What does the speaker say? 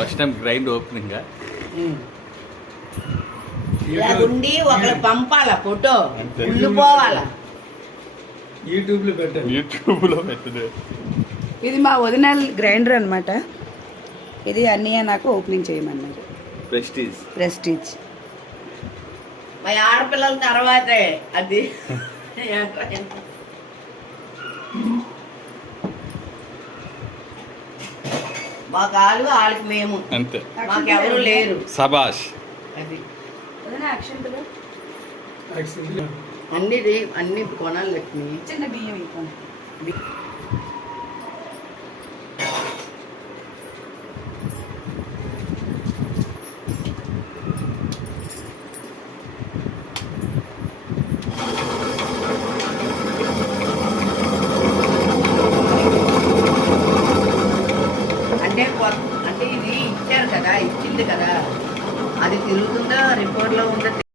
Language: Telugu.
ఫస్ట్ టైం గ్రైండ్ ఓపెనింగ్ ఇలా ఉండి ఒకరు పంపాల ఫోటో ఉండిపోవాలా యూట్యూబ్ లో పెట్టండి. ఇది మా ఒరిజినల్ గ్రైండర్ అన్నమాట. ఇది అన్నయ్య నాకు ఓపెనింగ్ చేయమన్నారు. ప్రెస్టీజ్ మా ఆడపిల్లల తర్వాతే అది. మా కాలు వాళ్ళకి మేము అంతే, మాకెవరు లేరు. సబాష్. అది అక్షంతలు అన్ని కొనాలి లక్ష్మి. చిన్న బియ్యం ఇవ్వండి. అంటే ఇది ఇచ్చారు కదా, ఇచ్చింది కదా, అది తిరుగుతుందా రిపోర్ట్లో ఉందా